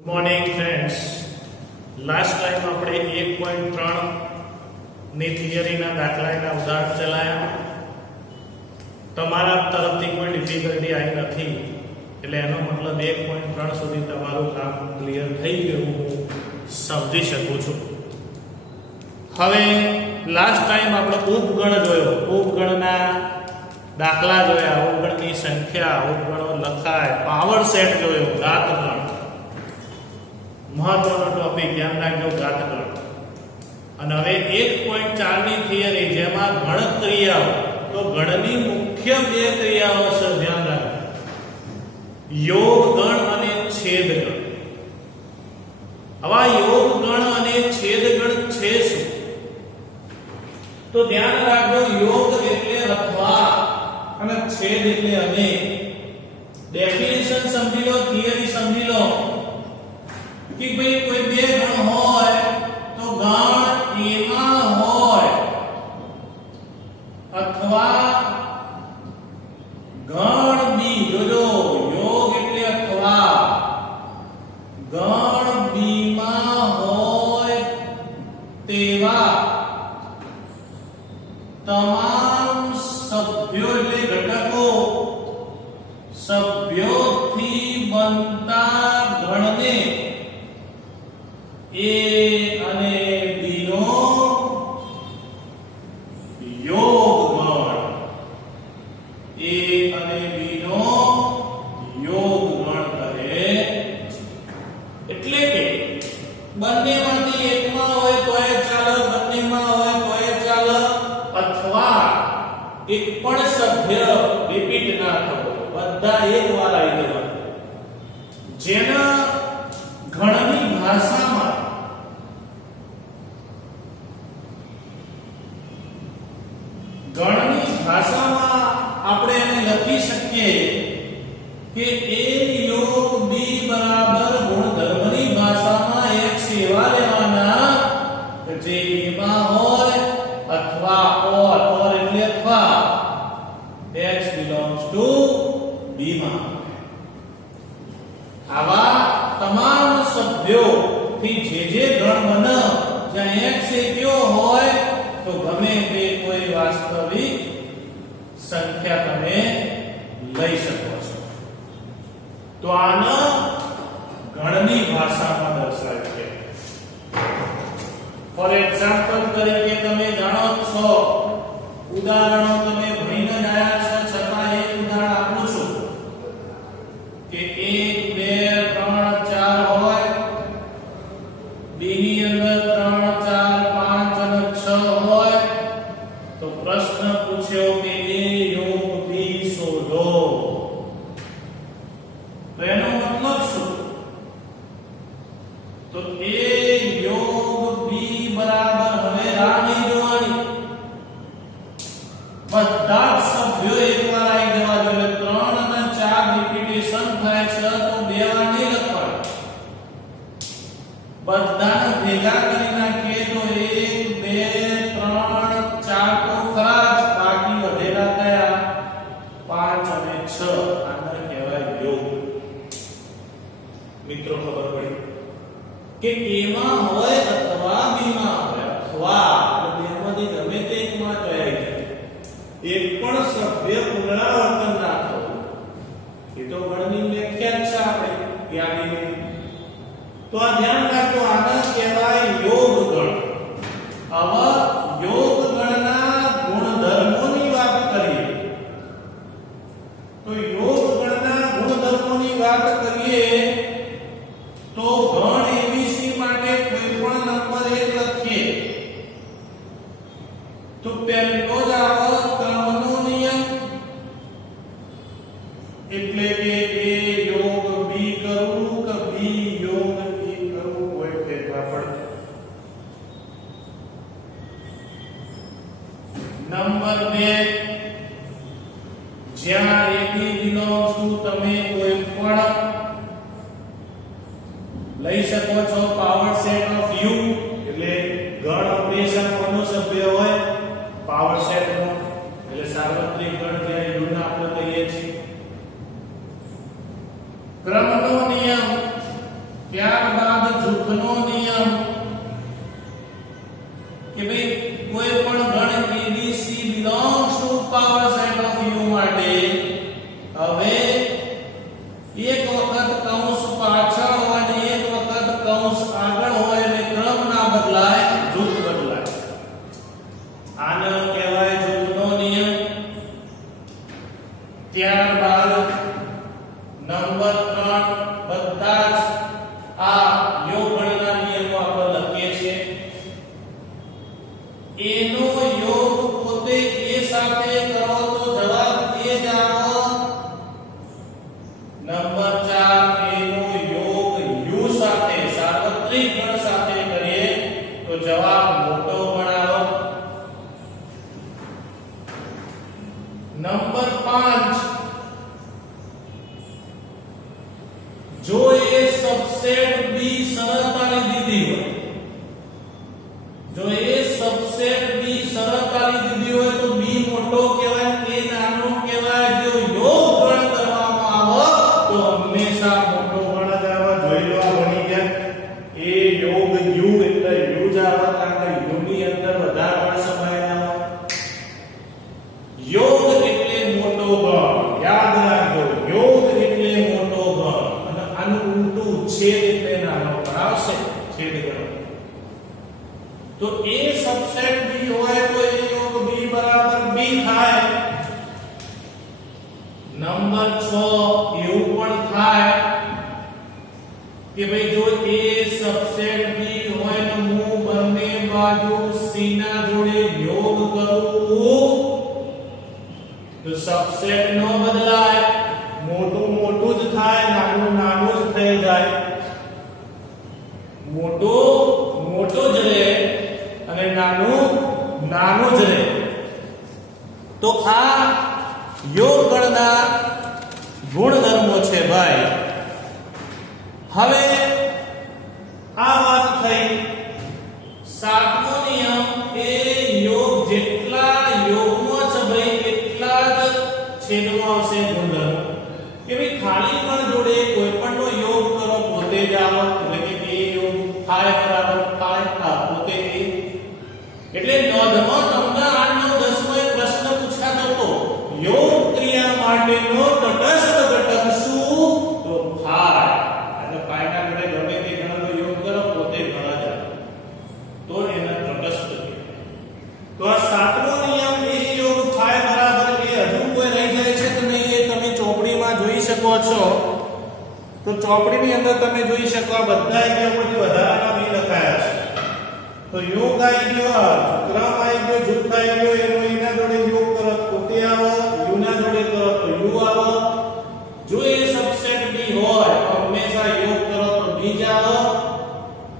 Morning friends, last time આપણે 1.3 ની થિયરીના દાખલાના ઉદાહરણ ચલાયા. તમારા તરફથી કોઈ ડિફિકલ્ટી આવી નથી, એટલે એનો મતલબ 1.3 સુધી તમારું કામ ક્લિયર થઈ ગયું હું સમજી શકું છું. હવે લાસ્ટ ટાઈમ આપણે ઉપગણ જોયો, ઉપગણના દાખલા જોયા, ઉપગણની સંખ્યા, ઉપગણો લખાય, પાવર સેટ જોયો, ઘાતગણ. મહત્વનો ટોપિક, ધ્યાન રાખજો, ઘાતગણ. અને હવે 1.4 ની થિયરી જેમાં ગણ ક્રિયાઓ, તો ગણની મુખ્ય બે ક્રિયાઓ છે, ધ્યાન રાખજો, યોગ ગણ અને છેદ ગણ. આવા યોગ ગણ અને છેદ ગણ છે શું? તો ધ્યાન રાખજો, યોગ એટલે અથવા અને છેદ એટલે અને. ડેફિનેશન સમજી લો, થિયરી સમજી લો કે ભાઈ કોઈ બે ગણ હોય તો ગણ એમાં હોય અથવા ગણ બી. જોજો, યોગ એટલે અથવા, ગણ બી માં હોય તેવા તમામ સભ્યો એટલે ઘટકો, સભ્યોથી બનતા ગણને A અને B નો યોગ ગણ, A અને B નો યોગ ગણ કહે. એટલે કે બંનેમાંથી એકમાં હોય તોય ચાલે, બંનેમાં હોય તોય ચાલે, અથવા એક પણ સભ્ય રિપીટ ના થવો, બધા એકવાર આવી જવા. જેના ગણની ભાષામાં આપણે એને લખી શકીએ કે a યોગ b બરાબર ગુણધર્મની ભાષામાં x એવા લેવાના કે જે a માં હોય અથવા or એટલે અથવા x belongs to b માં. આવા તમામ સભ્યો થી જે ગણ બને, જ્યાં x એ કયો હોય તો ગમે તે કોઈ વાસ્તવિક સંખ્યા તમે લઈ શકો છો. તો આને ગણની ભાષામાં દર્શાવ્યું છે. ફોર એક્ઝામ્પલ તરીકે તમે જાણો છો, ઉદાહરણો તમે ભણીને જ આવ્યા છો, છતાં એક ઉદાહરણ આપું છું કે 1 2 3 4 હોય, b ની અંદર 3 4 5 અને 6 હોય, તો પ્રશ્ન પૂછ્યો કે a યોગ b શોધો. તો એનો મતલબ શું? તો a યોગ b બરાબર, હવે રાહ નહીં જોવાની, બધા જ સભ્યો એકવાર આવી જવા જોઈએ. 3 અને 4 રિપીટેશન થાય છે તો બે વાર નહીં લખવાનું, બધાને ભેગા કરી નાખીએ તો 1 2 3 4 તો ખરા જ, બાકી વધેલા કયા? 5 અને 6. આને કહેવાય યોગ. મિત્રો ખબર પડી કે a માં હોય અથવા b માં હોય, અથવા બેમાંથી ગમે તે એકમાં જોડાઈ જાય. એક પણ સભ્ય પુનરાવર્તન ના થવું, એ તો ગણની વ્યાખ્યા છે, આપણે યાદી. તો આ ધ્યાન રાખો, આને કહેવાય યોગ ગણ. હવે યોગ ગણના ગુણધર્મોની વાત કરીએ તો યોગ ગણના ગુણધર્મોની વાત કરીએ તો ગણ ABC માટે કોઈ પણ નંબર 1 લખીએ તો પહેલો જ આવે ક્રમનો નિયમ, એટલે કે a યોગ b કરવું કે b યોગ a કરવું હોય તે આપણે. નંબર 2, જ્યાં a b belongs to તમે કોઈ પણ લઈ શકો છો પાવર સેટ ઓફ u, એટલે ગણ હંમેશા કોનો સભ્ય હોય? પાવર સેટ નો, એટલે સાર્વત્રિક ગણ જ્યારે u ને આપણે કહીએ છીએ. ક્રમનો નિયમ, ત્યાં ત્યારબાદ નંબર 3 બધા જ આ યોગગણના નિયમો આપણે લખીએ છીએ. એનો યોગ પોતે એ સાથે કરો તો જવાબ એ જ આવે. નંબર 4 એનો યોગ યુ સાથે સાર્વત્રિક ગણ સાથે કરીએ તો જવાબ મોટો ગણ આવે. નંબર 5 જો એ સબસેટ બી સરળતાથી દીધી હોય, જો એ સબસેટ બી સરળતાથી દીધી હોય તો બી મોટો કહેવાય, એ નાનો કહેવાય. જો યોગ ગણ કરવામાં આવે તો હંમેશા મોટો ગણ જ આવે. જોઈ લો આ બની ગયા એ યોગ યુ એટલે યુ જ આવે, કારણ કે યુ ની અંદર બધા ગણ સમાયેલા હોય. યોગ એટલે મોટો ગણ, યાદ રાખજો. યોગ એટલે મોટો ગણ અને આનું ઉલટું છેદ એટલે નાનો ગણ આવશે. છેદ ગણ તો એ સબસેટ બી હોય તો એ યોગ બી બરાબર બી થાય. નંબર 6 એવું પણ થાય કે ભાઈ જો એ સબસેટ બી હોય તો હું બંને બાજુ સી ના જોડે યોગ કરું તો સબસેટ નો બદલાય, મોટું મોટું જ થાય, નાનું નાનું જ થઈ જાય. મોટું મોટું જ રહે અને નાનું નાનું જ રહે. તો આ યોગ ગણના ગુણધર્મો છે ભાઈ. હવે આ વાત થઈ. સાતમો નિયમ એ યોગ જેટલા યોગમાં છે ભાઈ એટલા જ છેદમાં આવશે ગુણધર્મ. કે ભાઈ ખાલી પણ જોડે કોઈ પણ નો યોગ કરો પોતે જ આવે, એટલે કે એ યોગ થાય બરાબર થાય પોતે એ. એટલે નોંધમાં તમને 8 9 10 માં એક પ્રશ્ન પૂછાતો હતો, યોગ ક્રિયા માટેનો તટસ્થ ઘટક શું? તો ફાય. એટલે ફાયના જોડે ગમે તે ગણનો યોગ કરો પોતે ગણ જ તો એને તટસ્થ કહેવાય. તો આ સાતમો નિયમ એ યોગ ફાય બરાબર એ હજુ કોઈ રહી જાય છે કે નહીં એ તમે ચોપડીમાં જોઈ શકો છો. તો ચોપડીની અંદર તમે જોઈ શકો આ બધા નિયમોથી વધારાના બી લખાયા છે. તો યોગ આવી ગયો, ક્રમ આવી ગયો, જૂથ આવી ગયો, એનો એના જોડે યોગ કરો પોતે આવો, યુ ના જોડે કરો તો યુ આવો. જો એ સબસેટ બી હોય તો હંમેશા યોગ કરો તો બી જ આવો.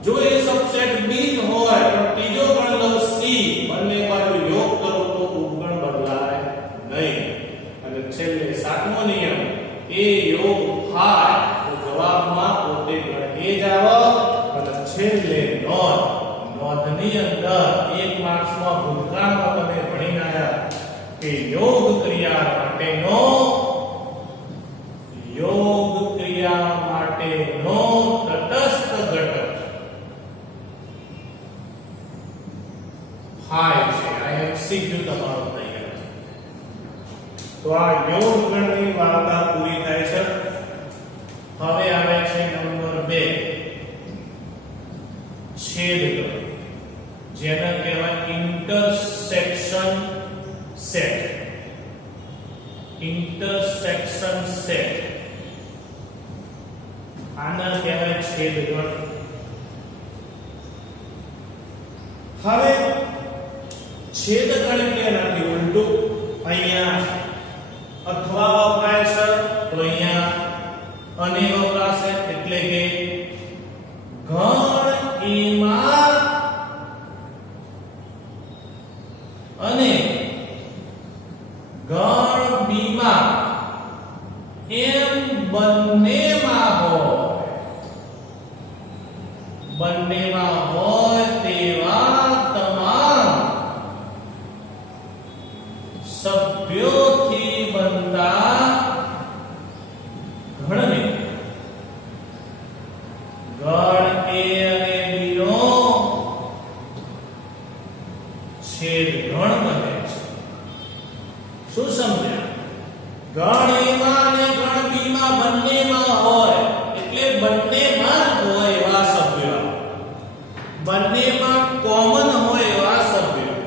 જો એ સબસેટ બી જ હોય તો ત્રીજો ગણ લો સી, બંને બાજુ યોગ કરો તો ઉપગણ બદલાય નહીં. અને છેલ્લે સાતમો નિયમ એ યોગ થાય તો જવાબમાં પોતે ગણ એ જ આવો. અને છેલ્લે નોંધની અંદર 1 માર્ક્સમાં ભૂતકાળમાં તમે ભણીને આવ્યા કે યોગ ક્રિયા માટેનો તટસ્થ ઘટક ફાય છે. આ એમસીક્યુ તમારો તૈયાર છે. તો આ યોગ ગણની વાર્તા પૂરી થાય છે. હવે આવે છે નંબર 2 છેદ ગણ, જેને કહેવાય ઇન્ટરસેક્શન સેટ. ઇન્ટરસેક્શન સેટ આના કહેવાય છેદ ગણ. હવે છેદ ગણ એટલે એનાથી ઉલટું. અહીંયા અથવા વપરાય છે તો અહીંયા અને વપરાશે. એટલે કે ગણ એમાં અને ગણ બીમાં એમ બંનેમાં હોય તેવા તમામ સભ્યોથી બનતા ગણને ગણ એ અને બી નો છેદ ગણ કહે છે. શું સમજ્યા? ગણ એમાં અને ગણ બીમાં બંનેમાં હોય એટલે બંનેમાં હોય એવા સભ્યો, બંનેમાં કોમન હોય એવા સભ્યો,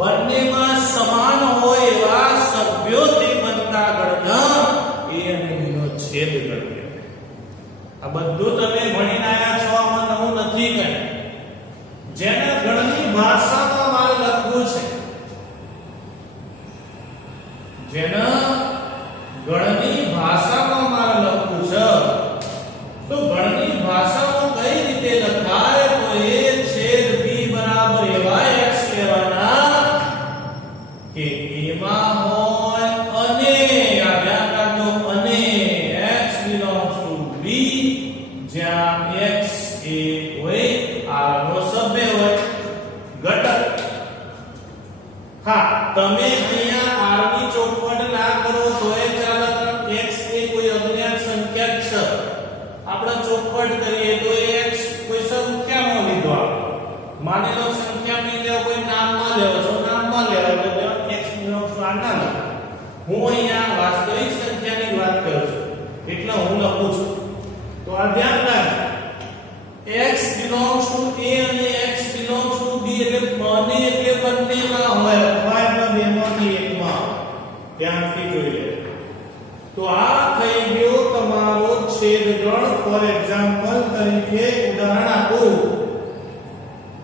બંનેમાં સમાન હોય એવા સભ્યોથી બનતા ગણ છેદગણ કહેવાય. આ બધું તમે ભણીને આયા છો, આમાં નવું નથી કઈ. જેને ગણની ભાષામાં મારે લખવું છે, જેને ગણની ભાષામાં મારે લખવું છે, તો ગણની ભાષામાં કઈ રીતે લખાય? તો a છેદ b બરાબર એવા x લેવાના કે એમાં હોય અને, આ ધ્યાન રાખજો, અને x belongs to b, જ્યાં x એ હોય r નો સભ્ય હોય, ઘટક. હા, તમે અહીંયા r ની ચોખવટ ના કરો તોય ચાલે, x એ કોઈ અજ્ઞાત સંખ્યા છે. આપણે ચોખવટ કરીએ તો x કોઈ સંખ્યામાં લીધો, માની લો સંખ્યામાં લેવો, કોઈ નામમાં લેવો છો, નામમાં લેવો તો x belongs to r ના લખાય. હું અહીંયા વાસ્તવિક સંખ્યાની વાત કરું છું એટલે હું લખું છું. તો આ ધ્યાન રાખજો, x belongs to a અને x belongs to b એટલે બને એટલે બંનેમાં હોય, અથવા એટલે બેમાંથી એકમાં. ધ્યાનથી જોઈ લેજો. તો આ થઈ ગયો તમારો છેદગણ. ફોર એક્ઝામ્પલ તરીકે ઉદાહરણ આપું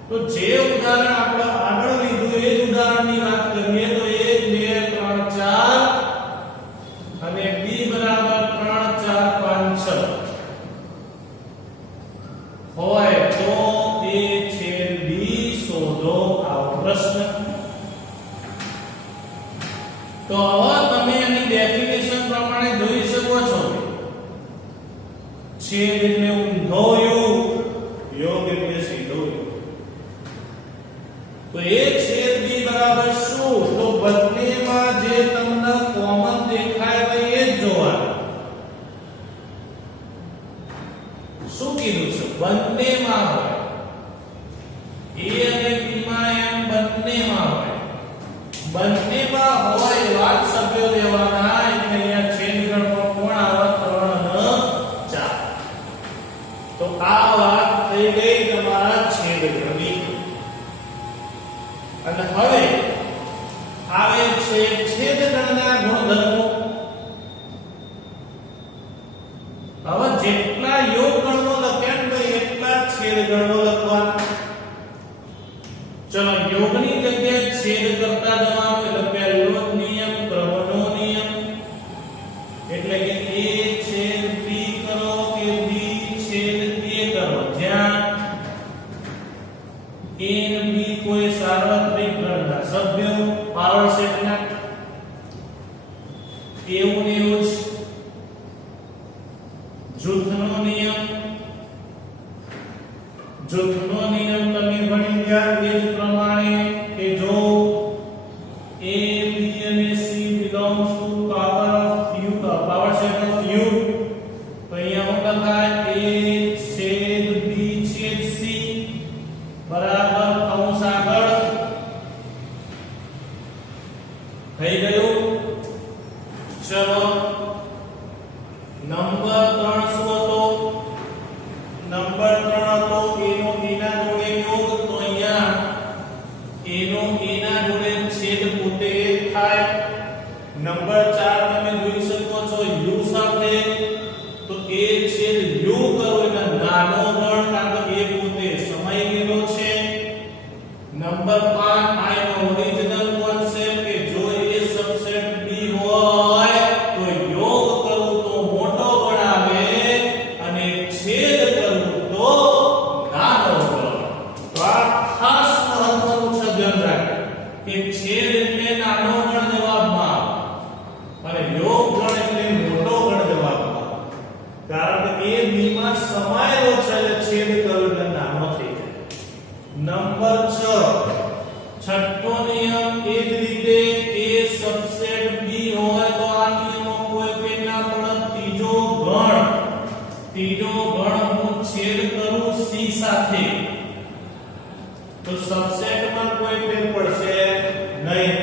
તો જે ઉદાહરણ આપણે આગળ લીધું એ જ ઉદાહરણની વાત કરીએ તો 1 2 3 4 અને b બરાબર 3 4 5 6 હોય તો a છેદ b શોધો, આવો પ્રશ્ન. તો હવે તમે એની ડેફિનેશન પ્રમાણે જોઈ શકો છો. છેદ એટલે ઊંધો યોગ, યોગ એટલે સીધો યોગ. તો a છેદ b બરાબર શું? તો બંનેમાં જે તમને કોમન દેખાય તો એ જ જોવાનું. શું કીધું છે? બંનેમાં હોય, a અને b માં એમ બંનેમાં હોય. બંનેમાં હોય એવા જ સભ્યો લેવાના. એટલે અહીંયા છેદગણમાં કોણ આવે? 3 અને 4. તો આ વાત થઈ ગઈ તમારા છેદગણની. અને હવે આવે છે છેદગણના ગુણધર્મો. હવે જેટલા યોગ ગણનો લખ્યા ને એટલા છેદગણનો લખવાના. ચલો, યોગની જગ્યાએ છેદ કરતા જવાનું. એટલે પહેલો નિયમ ક્રમનો નિયમ, એટલે કે a છેદ b કરો કે b છેદ a કરો, જ્યાં a અને b કોઈ સાર્વત્રિક ગણના સભ્યો, પાવર સેટના. એવું ને એવું જ જૂથનો નિયમ. જૂથનો નિયમ તમે ભણી ગયા એ જ પ્રમાણે કે જો a b અને c belongs to power of u, power set of u, તો અહીંયા શું લખાય? a છેદ b છેદ c બરાબર કૌંસ આગળ થઈ ગયું. ચલો, નંબર 3 શું હતો? નંબર 3 હતો a નો a ના જોડે યોગ. તો અહીંયા a નો a ના જોડે છેદ પોતે થાય. નંબર 4 તમે જોઈ શકો છો u સાથે. તો a છેદ u કરો એટલે નાનો ગણ, કારણ કે a પોતે સમય ગયેલો છે. નંબર 5 આ એનો ઓરિજિનલ કોન્સેપ્ટ કે જો a સબસેટ b હોય તો યોગ કરું તો મોટો ગણ આવે અને છેદ કરું તો નાનો ગણ. તો આ ખાસ મહત્વનું છે, ધ્યાન રાખો કે છેદ એટલે નાનો ગણ જવાબમાં અને યોગ ગણ એટલે મોટો ગણ જવાબમાં. કારણ કે a b માં સમાયેલો છે એટલે છેદ કરું એટલે નાનો થઈ જાય. નંબર 6 છઠ્ઠો નિયમ એ જ રીતે a સબસેટ b હોય તો આ નિયમો કોઈ ફેર ના પડે. ત્રીજો ગણ હું છેદ કરું c સાથે તો સબસેટમાં કોઈ ફેર પડશે નહીં.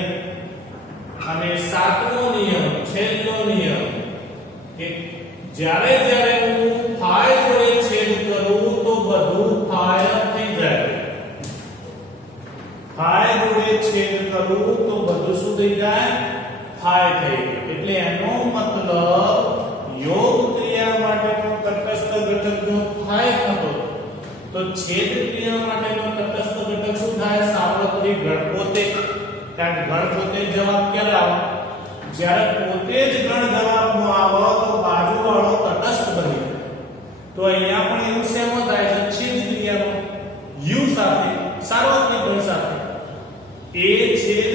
અને સાતમો નિયમ, છેલ્લો નિયમ કે જ્યારે જ્યારે હું phi જોડે છેદ કરું તો બધું phi થઈ જાય. phi જોડે છેદ કરું તો બધું શું થઈ જાય? phi થઈ જાય. એટલે એનો મતલબ યોગ ક્રિયા માટેનો તટસ્થ ઘટક જો થાય થતો તો છેદ ક્રિયા માટેનો તટસ્થ ઘટક શું થાય? સાર્વત્રિક ગણ પોતે. કારણ ગણ પોતે જવાબ ક્યારે આવે? જ્યારે પોતે જ ગણ જવાબમાં આવે તો બાજુવાળો તટસ્થ બની જાય. તો અહીંયા પણ એવું સેમ થાય છે છેદ ક્રિયાનો u સાથે સાર્વત્રિક ગણ સાથે a છેદ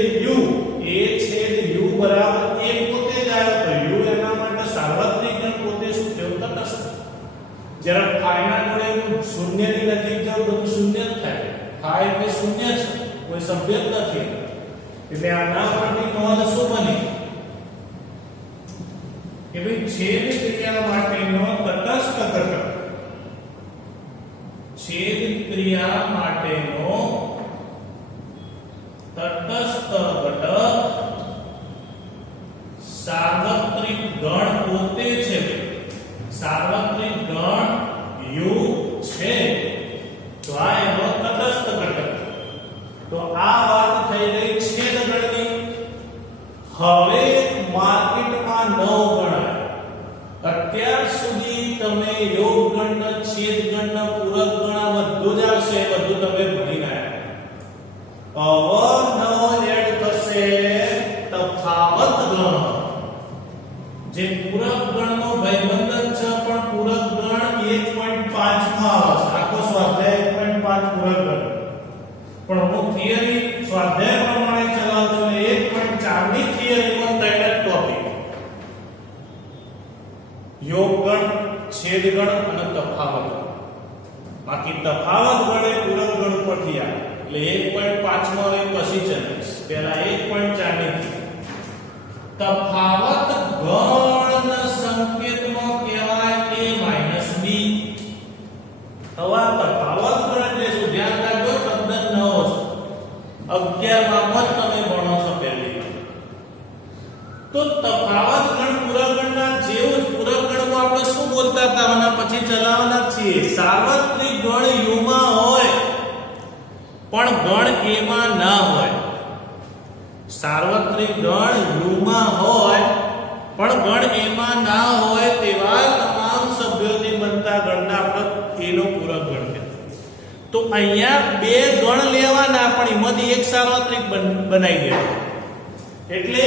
u બરાબર 1 પોતે જ આવ્યો તો u એના માટે સાર્વત્રિક ગણ પોતે શું થયો? તટસ્થ. જ્યારે ફાઈના જોડે શૂન્યની નજીક જાવ તો શૂન્ય જ થાય. ફાઈ એટલે શૂન્ય છે, કોઈ સભ્ય જ નથી. એટલે આના પરથી નોંધ શું બની કે ભાઈ છેદ ક્રિયા માટેનો તટસ્થ ઘટક, છેદ ક્રિયા માટેનો તટસ્થ ઘટક સાર્વત્રિક ગણ પોતે છે. સાર્વત્રિક ગણ u છે તો આ એનો તટસ્થ ઘટક. તો આ વાત થઈ ગઈ છેદ ગણની. હવે માર્કેટમાં નવ ગણ. અત્યાર સુધી તમે યોગ ગણ, છેદ ગણ, પૂરક ગણ આ બધું જ આવશે, બધું તમે ભણી ગયા. હવે નવો એડ થશે તફાવત ગણ. જે પૂરક ગણનો ભાઈબંધ છે પણ પૂરક ગણ 1.5 માં આવે છે. આખો સ્વાધ્યાય 1.5 પૂરક ગણ. પણ હું થિયરી સ્વાધ્યાય પ્રમાણે ચલાવું છું અને 1.4 ની થિયરીમાં ત્રણ જ ટોપિક: યોગ ગણ, છેદ ગણ અને તફાવત ગણ. બાકી તફાવત ગણ એ પૂરક ગણ ઉપરથી આવે. એટલે 1.5 માં હવે પછી ચલાવીશ. પહેલા 1.4 ની તફાવત ગણ સંકેતમાં કહેવાય a b. હવે તફાવત ગણ એટલે શું? ધ્યાન રાખજો, તદ્દન નવો છે. 11 માં તમે ભણો છો પહેલી. તો તફાવત ગણ પૂરક ગણના જેવું જ. પૂરક ગણમાં આપણે શું બોલતા હતા અને પછી ચલાવવાના છીએ? સાર્વત્રિક ગણ u માં હોય પણ ગણ a માં ના હોય. સાર્વત્રિક ગણ u માં હોય પણ ગણ a માં ના હોય તેવા તમામ સભ્યોથી બનતા ગણના આપણે a નો પૂરક ગણ કહેવાય. તો અહીંયા બે ગણ લેવાના પણ એમાંથી એક સાર્વત્રિક બનાવી દેવાનો. એટલે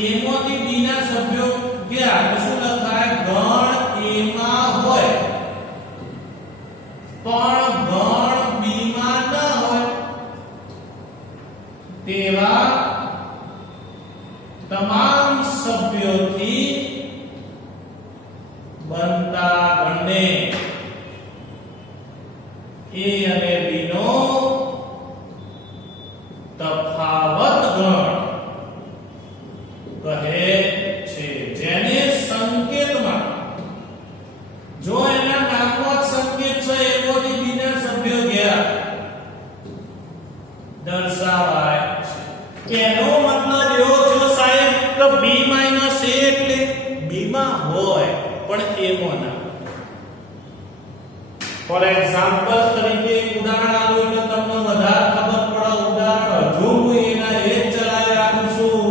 a માંથી b ના સભ્યો ગયા તો શું લખાય? ગણ a માં હોય પણ ગણ b માં ના હોય તેવા તમામ સભ્યોથી બનતા ગણને a અને b નો તફાવત ગણ કહે છે. જેને સંકેતમાં જો એના નામમાં સંકેત છે એમાંથી b ના સભ્યો ગયા દર્શાવાય છે. એનો મતલબ એવો થયો સાહેબ કે b a એટલે b માં હોય પણ a માં ના. ફોર એક્ઝામ્પલ તરીકે ઉદાહરણ આલું એટલે તમને વધારે ખબર પડે. ઉદાહરણ હજુ હું એના એ જ ચલાવી રાખું છું.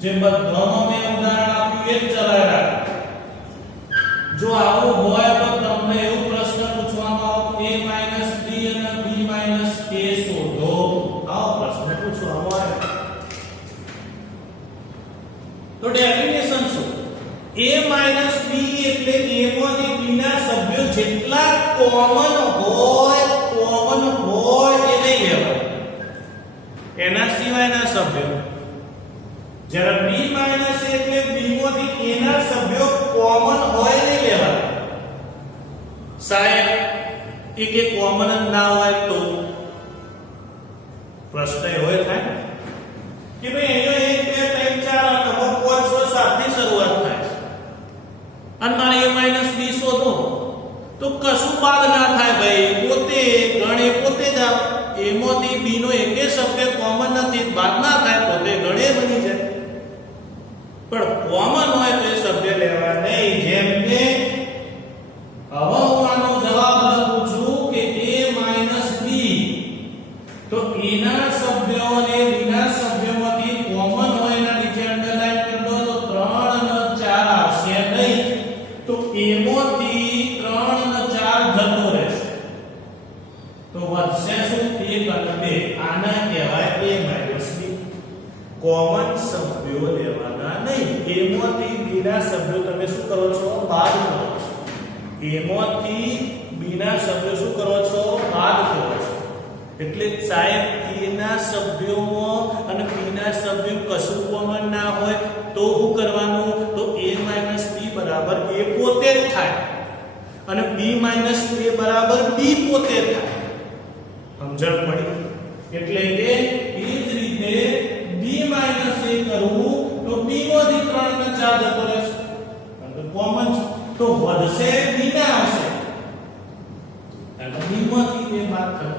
જે બધામાં મેં ઉદાહરણ આપ્યું એ જ ચલાવી રાખું. જો આવું હોય તો તમને એવું પ્રશ્ન પૂછવામાં આવે a b અને b a શોધો. આવો પ્રશ્ન પૂછવામાં આવે તો ડેફિનેશન શું? a b એટલે a માંથી b ના સભ્યો જેટલા કોમન હોય એ લઈ લેવા. એના સિવાયના સભ્યો. જ્યારે b એટલે b માંથી a ના સભ્યો કોમન હોય લઈ લેવા. સાહેબ એક કોમન જ ના હોય તો પ્રશ્ન એવો થાય કે ભાઈ અહીંયા 1 2 3 4 5 6 7 થી શરૂઆત થાય છે અને મારે a b શોધો તો કશું બાદ ના થાય ભાઈ. પોતે ગણે પોતે જ એમાંથી b નો એકે સભ્ય કોમન નથી, બાદ ના થાય, પોતે ગણે બની જાય. પણ કોમન હોય તો એ સભ્ય લેવા નહીં. જેમ કે હવે હું આનો જવાબ લખું છું કે a b તો a ના સભ્યો અને b ના સભ્યોમાંથી કોમન સભ્યો લેવાના નહીં. a માંથી b ના સભ્યો તમે શું કરો છો? બાદ કરો છો. a માંથી b ના સભ્યો શું કરો છો? બાદ કરો છો. એટલે સાહેબ a ના સભ્યોમાં અને b ના સભ્યો કશું કોમન ના હોય તો શું કરવાનું? તો a b બરાબર a પોતે જ થાય અને b a બરાબર b પોતે થાય. સમજણ પડી? એટલે કે એ જ રીતે b a કરવું તો b માંથી 3 ને 4 જતો રહેશે અને કોમન તો વધશે b ના આવશે અને b માંથી a બાદ થશે.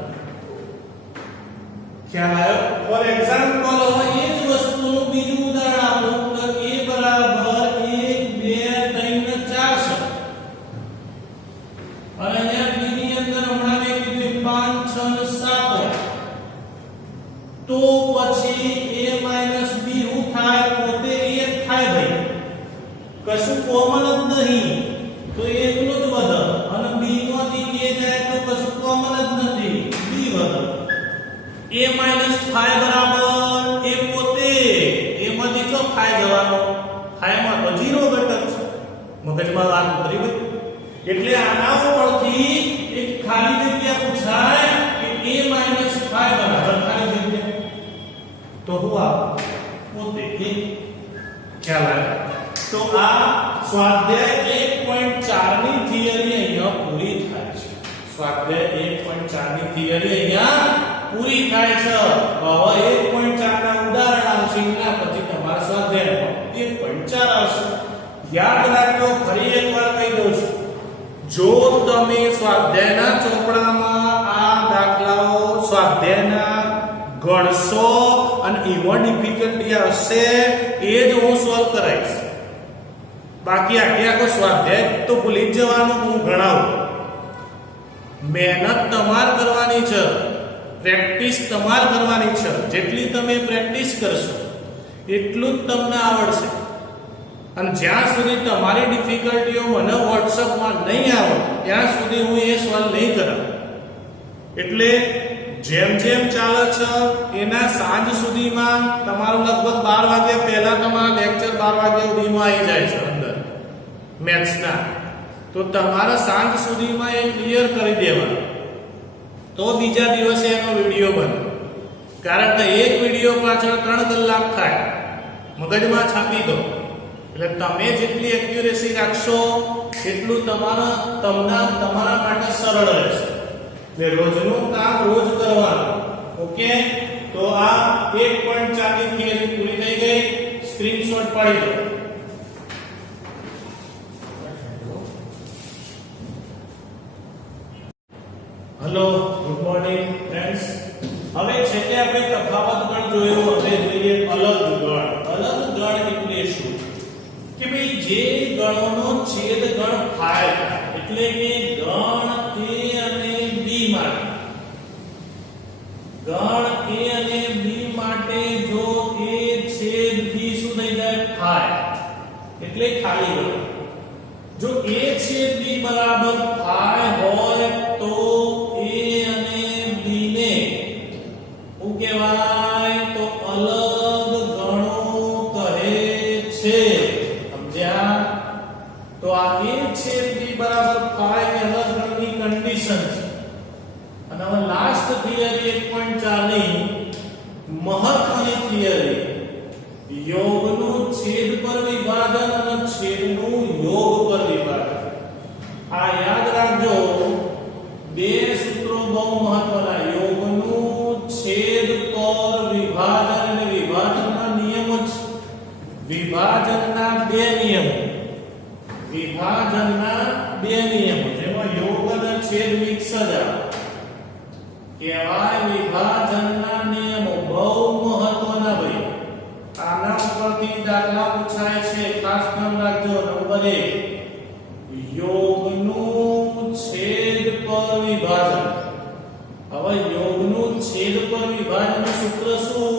ખ્યાલ આવ્યો? ફોર એક્ઝામ્પલ હવે એ જ વસ્તુનું બીજું ઉદાહરણ આપો તો a બરાબર 1 2 3 ને 4 છે અને અહીંયા b ની અંદર હમણાં મેં કીધું 5 6 ને 7 તો પછી a b હું થાય? પોતે a થાય ભાઈ, કશું કોમન જ નહીં તો એકલું જ વધે અને b માંથી a જાય તો કશું કોમન જ નથી, b વધે. a 5 બરાબર a પોતે a માંથી જો 5 જવાનો 5 માં તો 0 ઘટક છે. મગજમાં વાત ઉતરી ગઈ? એટલે આના ઉપરથી એક ખાલી જગ્યા પૂછાય કે a 5 બરાબર ખાલી જગ્યા તો હું આ પોતે એક. ખ્યાલ આવ્યો? તો આ સ્વાધ્યાય 1.4 ની થિયરી અહીંયા પૂરી થાય છે. સ્વાધ્યાય 1.4 ની થિયરી અહીંયા પૂરી થાય છે. હવે 1.4 ના ઉદાહરણ આવશે એના પછી તમારા સ્વાધ્યાયમાં 1.4 આવશે. યાદ રાખજો, ફરી એકવાર કહી દઉં છું, જો તમે સ્વાધ્યાયના ચોપડામાં આ દાખલાઓ સ્વાધ્યાયના ગણશો અને ઈવન ડિફિકલ્ટી આવશે એ જ હું સોલ્વ કરાવીશ. બાકી આખો સ્વાધ્યાય તો ભૂલી જ જવાનું, હું ગણાવું. મહેનત તમારે કરવાની છે, પ્રેક્ટિસ તમારે કરવાની છે. જેટલી તમે પ્રેક્ટિસ કરશો એટલું જ તમને આવડશે. અને જ્યાં સુધી તમારી ડિફિકલ્ટીઓ મને WhatsAppમાં નહીં આવે ત્યાં સુધી હું એ સોલ્વ નહીં કરાવું. એટલે જેમ જેમ ચાલે છે એના સાંજ સુધીમાં તમારું લગભગ 12 વાગ્યા પહેલા તમારા લેક્ચર 12 વાગ્યા સુધીમાં આવી જાય છે અંદર મેથ્સના. તો તમારા સાંજ સુધીમાં એ ક્લિયર કરી દેવાનું તો બીજા દિવસે એનો વિડિયો બને. કારણ કે એક વિડિયો પાછળ 3 કલાક થાય. મગજમાં છાપી દો. એટલે તમે જેટલી એક્યુરેસી રાખશો એટલું તમારા માટે સરળ રહેશે. એટલે રોજનું કામ રોજ કરવાનું. ઓકે? તો આ 1.4 ની થિયરી પૂરી થઈ ગઈ. સ્ક્રીનશોટ પાડી દો. Hello, good morning friends. હવે છે કે આપણે તફાવત ગણ જોયો, હવે જોઈએ અલગ ગણ. અલગ ગણ એટલે શું? કે ભાઈ જે ગણોનો છેદ ગણ ફાય એટલે કે ગણ a અને b માટે, ગણ a અને b માટે જો a છેદ b શું થઈ જાય? ફાય એટલે ખાલી ગણ. જો a છેદ b બરાબર ફાય હોય તો a અને b ને શું કહેવાય? તો અલગ ગણો કહે છે. તો આ a છેદ b બરાબર ફાય એ અલગ ગણની કન્ડિશન છે. અને હવે લાસ્ટ થિયરી 1.4 ની મહત્વની થિયરી, યોગનું છેદ પર વિભાજન અને છેદનું યોગ પર વિભાજન. આ યાદ રાખજો, બે સૂત્રો બહુ મહત્વના. યોગનું છેદ પર વિભાજન અને વિભાજનના નિયમો છે. વિભાજનના બે નિયમો, વિભાજનના બે નિયમો જેમાં યોગ અને છેદ મિક્સ જ આવે કહેવાય વિભાજનના નિયમો. બહુ મહત્વના ભાઈ. આના ઉપરથી દાખલા પૂછાય છે, ખાસ ધ્યાન રાખજો. નંબર 1, યોગનું છેદ પર વિભાજન. હવે યોગનું છેદ પર વિભાજનનું સૂત્ર શું?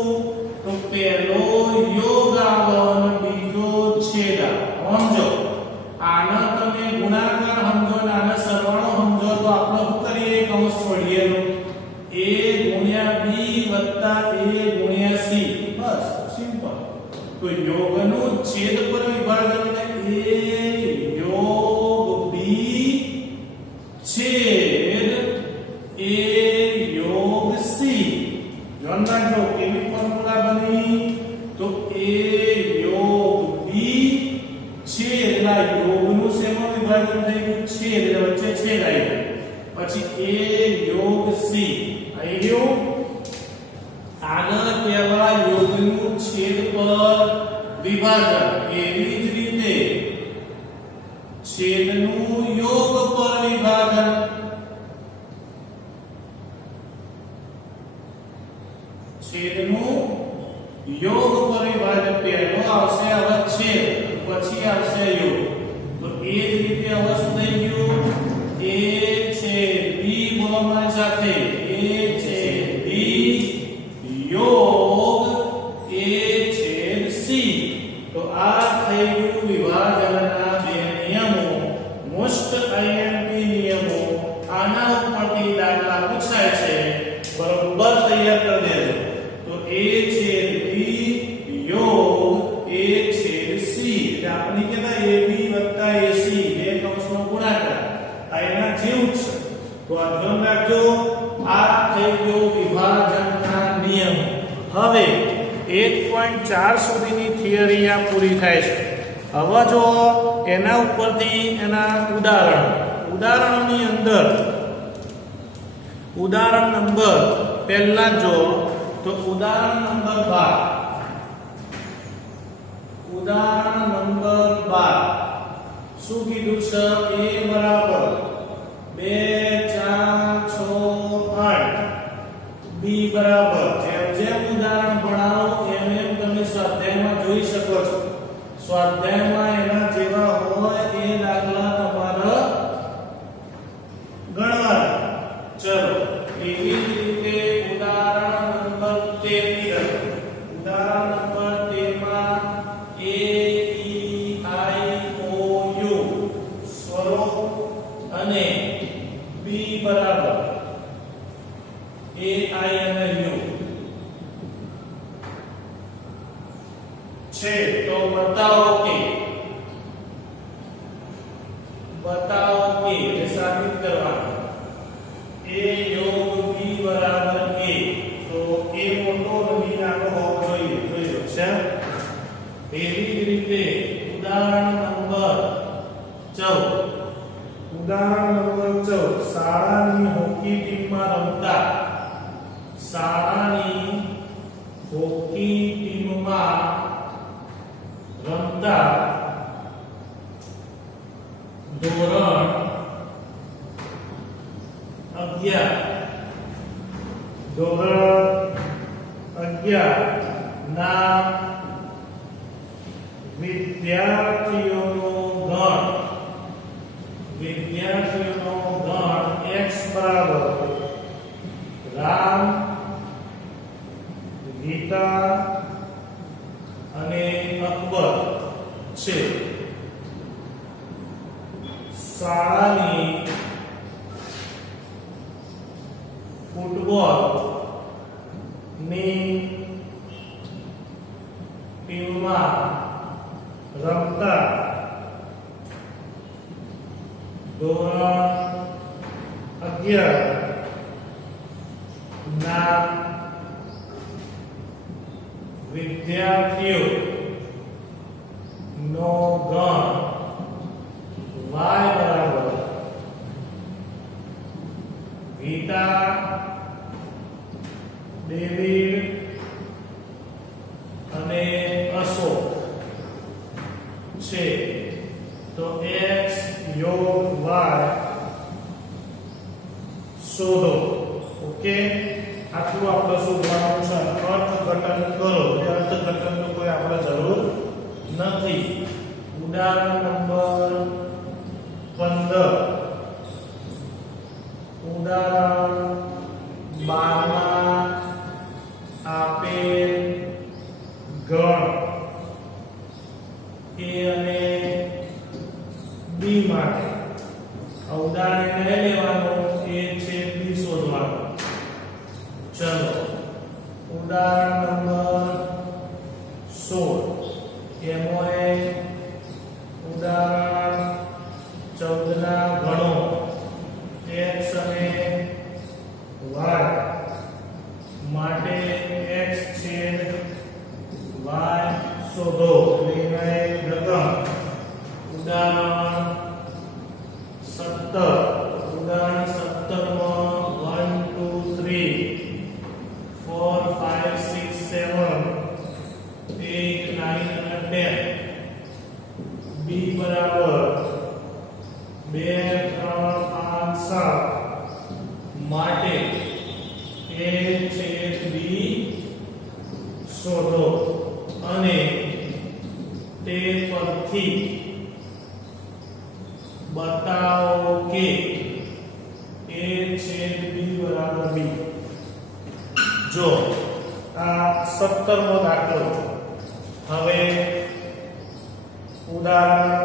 તો પહેલો યોગ આવે અને બીજો છેદ આવે. સમજો, આના તમે ગુણાકાર સમજો અને આના સરવાળો સમજો તો આપણે શું કરીએ? કૌંસ છોડીએ a ગુણ્યા b વત્તા a ગુણ્યા c. બસ સિમ્પલ. તો યોગનું છેદ પર વિભાજન એટલે a યોગ b છેદ a યોગ c. ધ્યાન રાખજો કેવી ફોર્મ્યુલા બની તો a યોગ b છેદ એટલે યોગનું શેમાં વિભાજન થઈ ગયું છેદ એટલે વચ્ચે છેદ આવી પછી a યોગ c આવી ગયું. આના કહેવાય યોગનું છેદ પર વિભાજન. એવી જ રીતે છેદનું યોગ પર વિભાજન. છેદનું યોગ પર વિભાજન પહેલો આવશે હવે છેદ પછી આવશે યોગ. તો એ જ રીતે હવે શું થઈ ગયું a છેદ b બોલો મારી સાથે a છેદ b યોગ a છેદ c. તો આ થઈ ગયું વિભાજનના બે નિયમો મોસ્ટ આઈએમપી નિયમો. આના ઉપરથી દાખલા પૂછાય છે બરોબર તૈયાર કરી દેજો. તો a છેદ b યોગ a છેદ c એટલે આપણે કહેતા ab ac બે કૌંસનો ગુણાકાર આ એના જેવું છે. તો આ ધ્યાન રાખજો આ થઈ ગયો વિભાજનના નિયમ. હવે 1.4 સુધીની થિયરી આ પૂરી થાય છે. હવે જો એના ઉપરથી એના ઉદાહરણની અંદર ઉદાહરણ નંબર પહેલા જો તો ઉદાહરણ નંબર 12. ઉદાહરણ નંબર 12 શું કીધું છે a બરાબર 2 4 6 8 b બરાબર જેમ જેમ ઉદાહરણ ભણાવો એમ એમ તમે સ્વાધ્યાયમાં જોઈ શકો છો. સ્વાધ્યાયમાં એના જેવા હોય એ દાખલા તમારે ગણવાના. ચલો એવી જ રીતે ઉદાહરણ નંબર 13 ઉદાહરણ નંબર 13 માં a e i o u સ્વરો અને b બરાબર a i અને u છે. તો બતાવો કે એ સાબિત કરવાનું a યોગ b બરાબર a. તો a મોટો અને નાનો હોવો જોઈએ. જોઈ લો છે. એવી જ રીતે ઉદાહરણ નંબર 14 શાળાની હોકી ટીમમાં રમતા ધોરણ 11 ના વિદ્યાર્થીઓનો ગણ x બરાબર રામ, ગીતા અને અકબર છે. શાળાની ફૂટબોલ ની ટીમમાં રમતા ધોરણ 11 ના વિદ્યાર્થીઓ નો ગણ y બરાબર ગીતા, ડેવિડ અને અશોક છે. તો x યોગ y શોધો. ઓકે, આટલું આપણે શોધવાનું છે. અર્થઘટન કરો. અર્થઘટનની કોઈ આપણે જરૂર નથી. ઉદાહરણ નંબર 15 ઉદાહરણ 12 આપેલ ગણ a અને b માટે ઉદાહરણ લઈ લેવાનું a છે b શોધવાનું. ચલો ઉદાહરણ નંબર 16 એમોએ ઉદાહરણ 14 ના ગણો x અને y માટે x છેદ y શોધો. નિર્ણય રકમ ઉદાહરણ 17. ઉદાહરણ 17 માં 1 2 3 4 5 6 7 8 9 અને 10 b બરાબર 2 3 5 7 માટે a છેદ b શોધો અને તે પરથી बताओ कि a छेद b बराबर b. जो आ 17मो दाखलो હવે ઉદાહરણ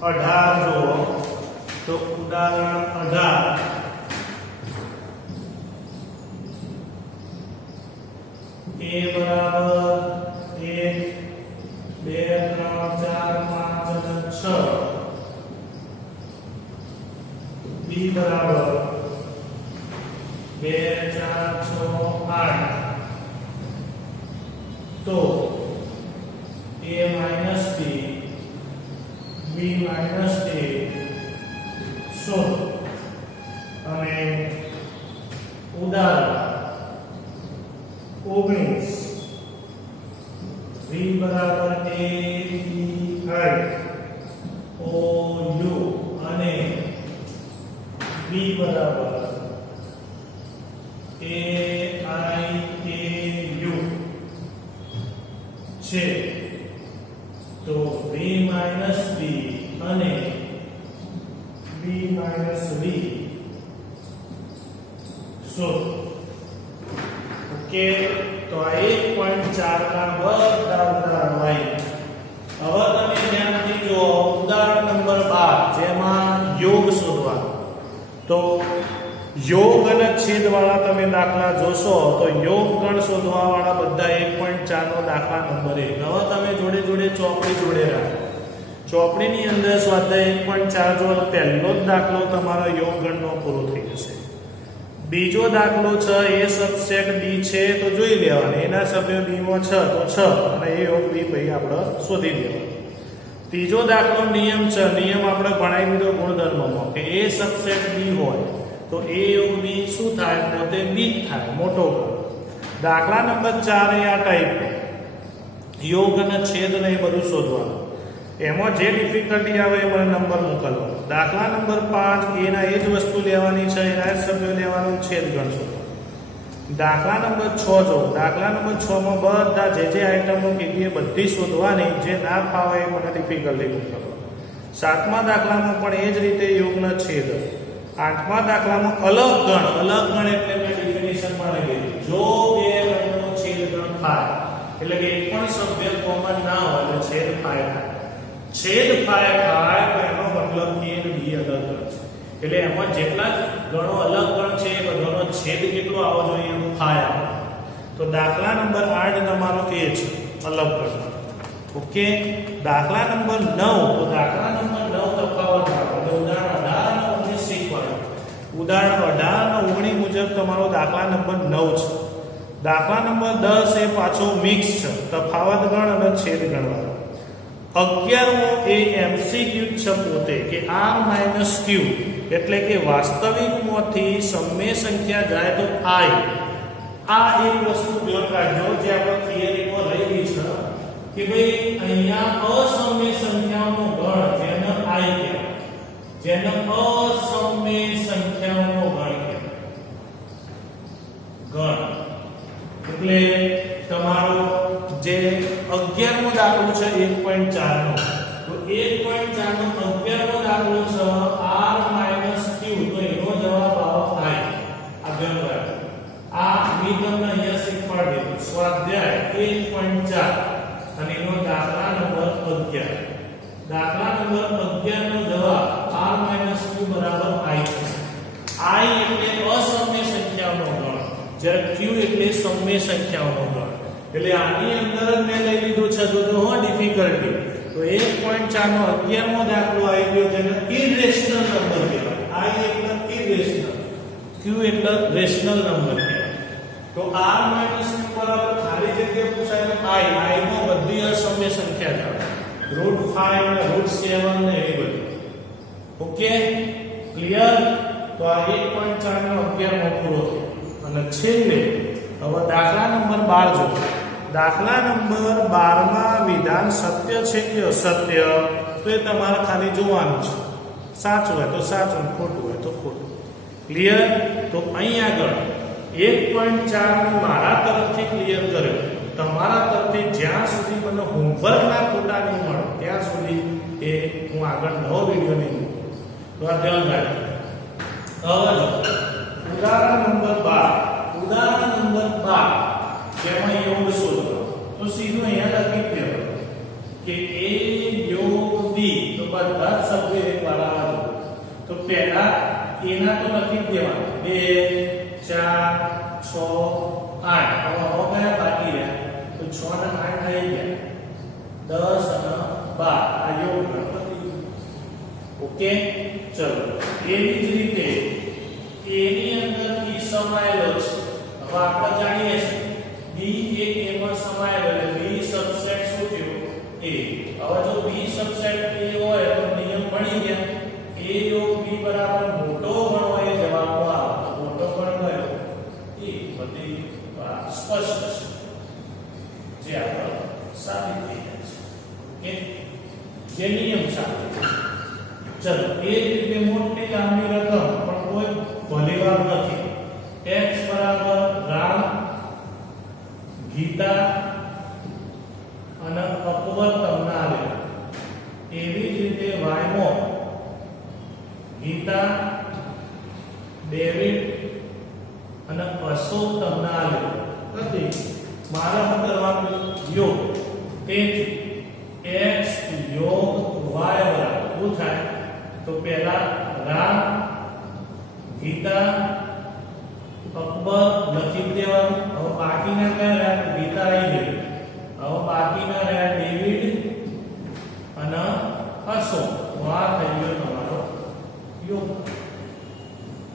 18 જો તો ઉદાહરણ 18 a બરાબર 1 2 3 4 5 અને 6 b बराबर 2 4 6 8 तो a minus b b minus a શોધો અને ઉદાહરણ 19 v બરાબર a b i o u અને b बराबर a i a u છે તો b minus b અને b minus v શોધો. ઓકે, તો આ 1.4 ના બધા ઉદાહરણો આવી. હવે તમે ધ્યાનથી જુઓ ઉદાહરણ નંબર 12 જેમાં યોગ શોધવાનો. તો યોગ અને છેદ વાળા તમે દાખલા જોશો તો યોગ ગણ શોધવા વાળા બધા 1.4 નો દાખલા નંબર 1. હવે તમે જોડે જોડે ચોપડી જોડે રાખો. ચોપડીની અંદર સ્વાધ્યાય 1.4 જો પહેલો જ દાખલો તમારો યોગ ગણનો પૂરો થઈ જશે. બીજો દાખલો છે એ સબસેટ b છે તો જોઈ લેવાનું, એના સભ્યો b માં 6 તો 6 અને એ યોગ b ભાઈ આપણે શોધી લેવાનું. ત્રીજો દાખલો નિયમ છે, નિયમ આપણે ભણાવી દીધો ગુણધર્મમાં કે a સબસેટ b હોય તો a યોગ b શું થાય? પોતે b થાય, મોટો. દાખલા નંબર 4 એ આ ટાઈપ યોગ અને છેદ ને એ બધું શોધવાનું. એમાં જે ડિફિકલ્ટી આવે એ મને નંબર મોકલવાનો. દાખલા નંબર 5 એના એ જ વસ્તુ લેવાની છે, એના જ સભ્યો લેવાનું, છેદ ગણ શોધવાનો. દાખલા નંબર 6 જો દાખલા નંબર 6 માં બધા જે આઈટમો કીધી એ બધી શોધવાની, જે ના ફાવે એ મને ડિફિકલ્ટી મોકલવાનો. 7મા દાખલામાં પણ એ જ રીતે યોગના છેદ. 8મા દાખલામાં અલગ ગણ એટલે મેં ડેફિનેશનમાં લખી જો બે ગણનો છેદ ગણ થાય એટલે કે એક પણ સભ્ય કોમન ના હોય તો છેદ ફાય થાય. છેદ ફાય થાય તો એનો મતલબ a અને b અલગ ગણ છે. એટલે એમાં જેટલા ગણો અલગ ગણ છે એ બધાનો છેદ કેટલો આવવો જોઈએ? ફાય આવે. તો દાખલા નંબર 8 તમારો એ છે અલગ ગણ. ઓકે, દાખલા નંબર 9 તો દાખલા નંબર 9 તફાવત આપણે ઉદાહરણ 18 અને 19 શીખવાનું. ઉદાહરણ 18 અને 19 મુજબ તમારો દાખલા નંબર 9 છે. દાખલા નંબર 10 એ પાછો મિક્સ છે, તફાવત ગણ અને છેદ ગણવાનો. 11મો એ એમસીક્યુ છે પોતે કે r માઈનસ q એટલે કે વાસ્તવિકમાંથી સમય સંખ્યા જાય તો i. આ એક વસ્તુ ધ્યાન રાખજો જે આપણે થિયરીમાં રહી છે કે ભાઈ અહીંયા અસમય સંખ્યાઓનો ગણ જેને i કહેવાય, જેને અસમય સંખ્યાઓનો ગણ કહેવાય. ગણ એટલે તમારો જે 11મો દાખલો છે 1.4 નો, તો 1.4 નો 11મો દાખલો છે r માઈનસ q, તો એનો જવાબ આવે i. આ ધ્યાન રાખો. આ મી તમને અહીંયા શીખવાડી દીધું સ્વાધ્યાય 1.4 અને એનો દાખલા નંબર 11. દાખલા નંબર 11 નો જવાબ r માઈનસ q બરાબર i છે. i એટલે અસમય સંખ્યાઓનો ગણ, જ્યારે q એટલે સમય સંખ્યાઓનો ગણ. એટલે આની અંદર જ મેં લઈ લીધું છે જો હો ડિફિકલ્ટી તો 1.4 નો 11મો દાખલો આવી ગયો જેને ઇરેશનલ નંબર કહેવાય I એટલે ઇરેશનલ Q એટલે રેશનલ નંબર કહેવાય તો r માઈનસ q બરાબર ખાલી જગ્યા પૂછાય તો I માં બધી અસમ્ય સંખ્યા છે √5 ને √7 ને એ બધી ઓકે ક્લિયર તો આ 1.4 નો 11મો પૂરો થયો અને છેલ્લે હવે દાખલા નંબર 12 જો દાખલા નંબર 12 માં વિધાન સત્ય છે કે અસત્ય તો એ તમારે ખાલી જોવાનું છે સાચું હોય તો સાચું ખોટું હોય તો ખોટું ક્લિયર તો અહીં આગળ 1.4 નું મારા તરફથી ક્લિયર કર્યો તમારા તરફથી જ્યાં સુધી મને હોમવર્કના ફોટા નહીં મળે ત્યાં સુધી એ હું આગળ નવો વિડિયો નહીં મૂકું તો આ ધ્યાન રાખજો હવે ઉદાહરણ નંબર 12 ઉદાહરણ નંબર 12 જેમાં યોગ શોધો તો સીધું અહીંયા લખી દેવાનું કે a યોગ b તો બધા જ સભ્યો એક વાર આવે તો પહેલા એના તો લખી દેવાનું 2 4 6 8 હવે કયા બાકી રહ્યા તો 6 ને 8 થઈ ગયા 10 અને 12 આ યોગ ગણપતિ ઓકે ચલો એવી જ રીતે a ની અંદર b સમાયેલો છે હવે આપણે જાણીએ છીએ b એક a માં સમાયેલો એટલે b સબસેટ શું થયો a હવે જો b સબસેટ a હોય તો નિયમ ભણી ગયા a યોગ b બરાબર મોટો ગણ હોય જવાબ આવે મોટો ગણ કયો એ બધી વાત સ્પષ્ટ છે જે આપણે સાબિત થઈ જાય છે ઓકે જે નિયમ સાબિત ચલો એ જ રીતે મોટી લાંબી રકમ પણ કોઈ ભલીવાર નથી x બરાબર રામ ગીતા અને અકબર તમને આવે એવી જ રીતે y માં ગીતા ડેવિડ અને અશોક તમને આવે નથી મારા શું કરવાનું યોગ તેથી x યોગ y બરાબર શું થાય તો પહેલા રામ ગીતા અકબર લખી દેવાનું હવે બાકીના કયા રહ્યા ગીતા આવી ગઈ હવે બાકીના રહ્યા ડેવિડ અને અશોક આ થઈ ગયો તમારો યોગ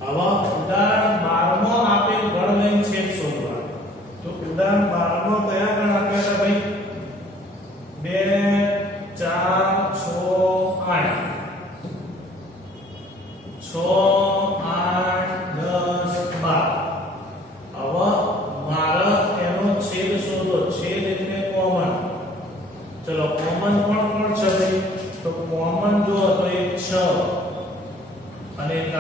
હવે ઉદાહરણ 12 માં આપેલ ગણ લઈને છેદ શોધવા તો ઉદાહરણ 12 માં કયા ગણ આપ્યા હતા ભાઈ 2 4 6 8 6 8 10 12 હવે મારે એનો છેદ શોધો છેદ એટલે કોમન ચલો કોમન પણ છે ભાઈ તો કોમન જો તો એક 6 અને 8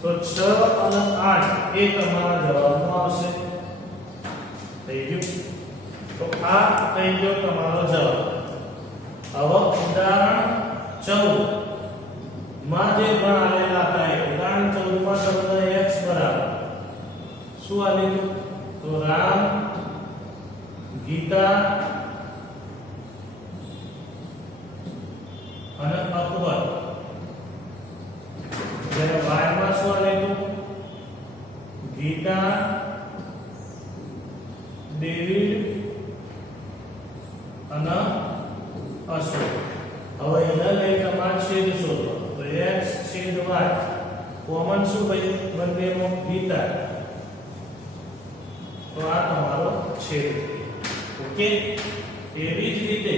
તો 6 અને 8 એ તમારા જવાબમાં આવશે થઈ ગયું તો આ થઈ ગયો તમારો જવાબ હવે ઉદાહરણ 14 માં જે ગણ આલેલા હતા એ ઉદાહરણ 14 માં તમને x બરાબર શું આલેલું તો રામ ગીતા અને અકબર જ્યારે y માં શું આલેલું ગીતા ડેવિડ અને અશોક હવે એના લઈ તમારે છેદ શોધો તો x છેદ y કોમન શું ભાઈ બંનેનો ગીતા તો આ તમારો છેદ ઓકે એવી જ રીતે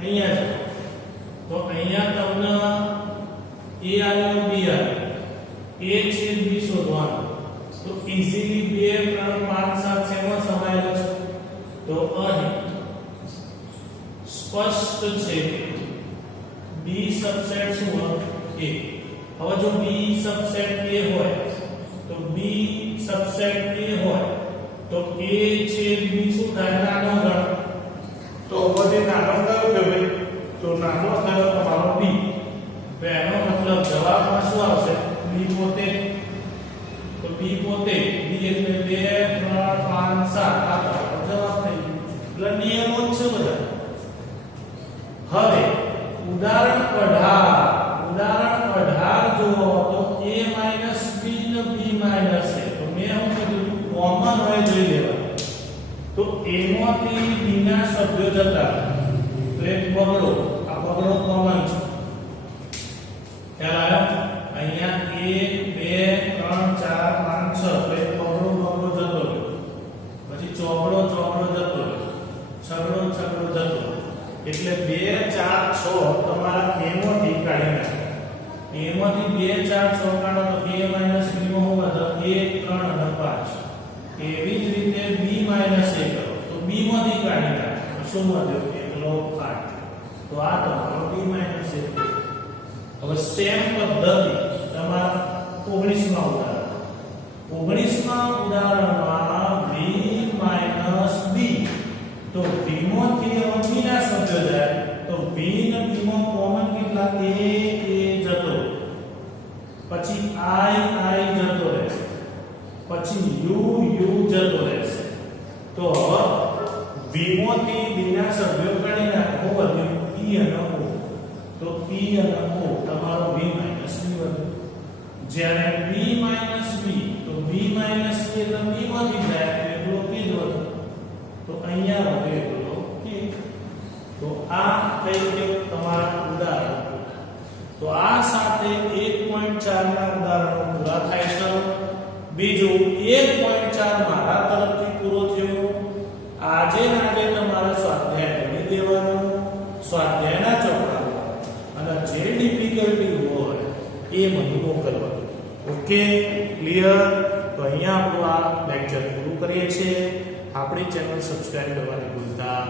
અહીંયા છે તો અહીંયા તમને a આવ્યો b આવ્યો a છેદ b શોધવાનો તો ઈઝીલી 2 3 5 7 માં સમાયેલો છે તો અહીં સ્પષ્ટ છે b સબસેટ શું હોય a હવે જો b સબસેટ a હોય તો b સબસેટ a હોય તો a છેદ b શું થાય નાનો ગણ તો બધે નાનો કયો કે ભાઈ તો નાનો થયો તમારો b તો એનો મતલબ જવાબમાં શું આવશે b પોતે તો b પોતે b એટલે 2 3 5 7 આ જવાબ થઈ ગયો એટલે નિયમો છે બધા હવે ઉદાહરણ 18 જો તો a b ને b a તો મેં શું કીધું કોમન હોય જોઈ લેવા તો એમાંથી બી ના સભ્યો જતા તો એક બગડો, આ બગડો કોમન છે. ખ્યાલ આવ્યો? અહીંયા 1 2 3 4 5 6 તો એક બગડો જતો રહ્યો, પછી ચોગડો જતો રહ્યો, છગડો જતો રહ્યો. એટલે 2 4 6 તમારા એમાંથી કાઢી નાખો. એમાંથી 2 4 6 કાઢો તો a b માં શું વધે? 1 3 અને 5. એવી જ રીતે b a કરો તો b માંથી કાઢી નાખો શું વધ્યો? એકલો 8. તો આ તમારો b a. હવે સેમ પદ્ધતિ તમારા 19માં ઉદાહરણ. 19માં ઉદાહરણમાં b b તો b માંથી b ના સભ્યો જાય તો b ને b માં કોમન કેટલા? a જતો, પછી i જતો રહેશે, પછી u જતો રહેશે. તો હવે b માંથી b ના સભ્યો કાઢી નાખો, વધ્યું p અને o. તો p અને o તમારો b વધ્યો. જ્યારે b તો b એટલે b માંથી જાય એટલો p જ વધે. તો અહીંયા વધે એટલો p. તો આ થઈ ગયું તમારા ઉદાહરણ. તો આ સાથે 1.4 ના ઉદાહરણો પૂરા થાય છે. બીજું 1.4 મારા તરફથી પૂરો થયો. આજે તમારા સ્વાધ્યાય કરી દેવાનું, સ્વાધ્યાયના ચોપડા અને જે ડિફિકલ્ટી હોય એ બધું મોકલવાનું. Okay, clear? તો અહીંયા આપણું આ લેક્ચર પૂરું કરીએ છીએ. આપણી ચેનલ સબસ્ક્રાઇબ કરવાની ભૂલતા